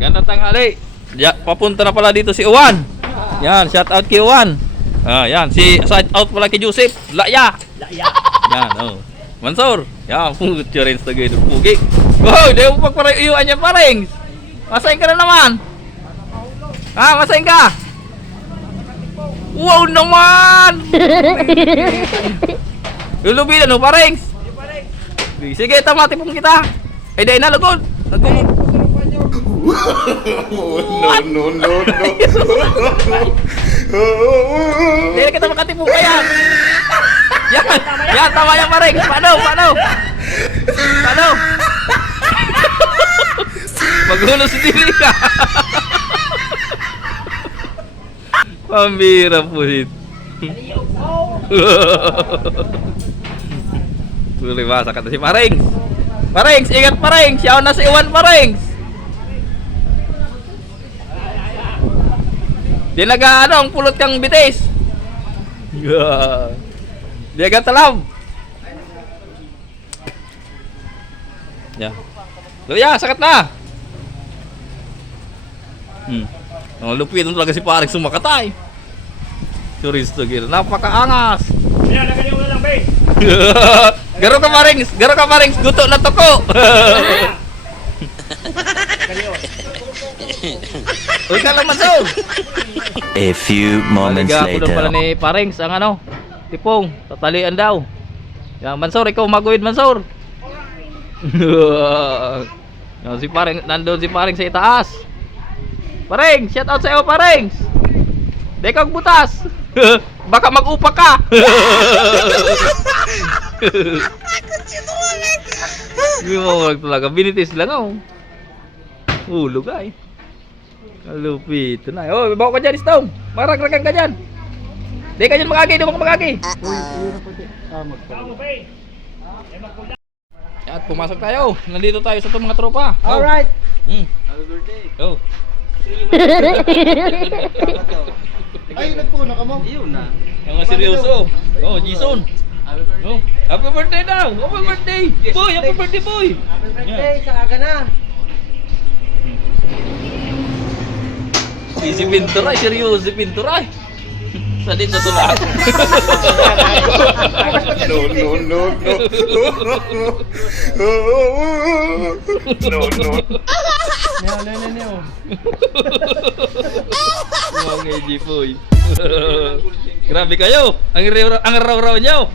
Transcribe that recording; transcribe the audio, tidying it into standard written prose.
Gandang tanghali. Papunta na pala dito si Uwan. Yan, shout out kay Uwan. Yan, shout out pala kay Joseph. Laya. Yan, oh. Mansur. Yan, puto rin sa gaydo. Pugi. Oh, di mo pagparayuan niya pareng. Masahin ka na naman. Masahin ka. Wow naman. Lulubilan no, pareng. Sige, tamati pong kita. Ay, dahil na, lagod. No. Dahil kita makatipong ka yan. Yan, tama yan, pareng. Paano? Maghulo si dili ka. Pambira po dito. Tuloy ba, sakat na si Pareng. Parengs, ingat Parengs. Siya na si Iwan Parengs. Di ang pulot kang bitis. Di agad talam. Luya, sakat na. Ang lupit talaga si Parengs sumakatay. Turisto gila, napakaangas. Yan, naganyo na lang, bay. Garo ka Parengs, guto na toko. Uy ka lang Mansur. A few moments later. Pala ni later. Parengs ang tipong, tatalian daw. Yan, Mansur, ikaw maguid Mansur. Yan, si Parengs, nandun si Parengs sa itaas. Parengs, shout out sa iyo Parengs. Dekag butas. Baka mag-upa ka. Hindi mo talaga, binitis lang ako. Hulog ay. Kalupit na. Oh, bawa ka dyan, Stone. Marag-ragan ka dyan. Di ka dyan makagi, di mo makagi. At pumasok tayo. Nandito tayo sa itong mga tropa. Alright. Happy birthday. Oh. Ay, nagpuno ka mo? Iyon na. Yung mga seryoso. Oh, Jason. Oh, happy birthday daw. Happy birthday. Boy, happy birthday boy. Happy birthday, sa aga na. Si Pinturay, seryoso si Pinturay. Sa dito tulad. No. Mga ngeji boy. Grabe kayo. Ang raw-raw nyo.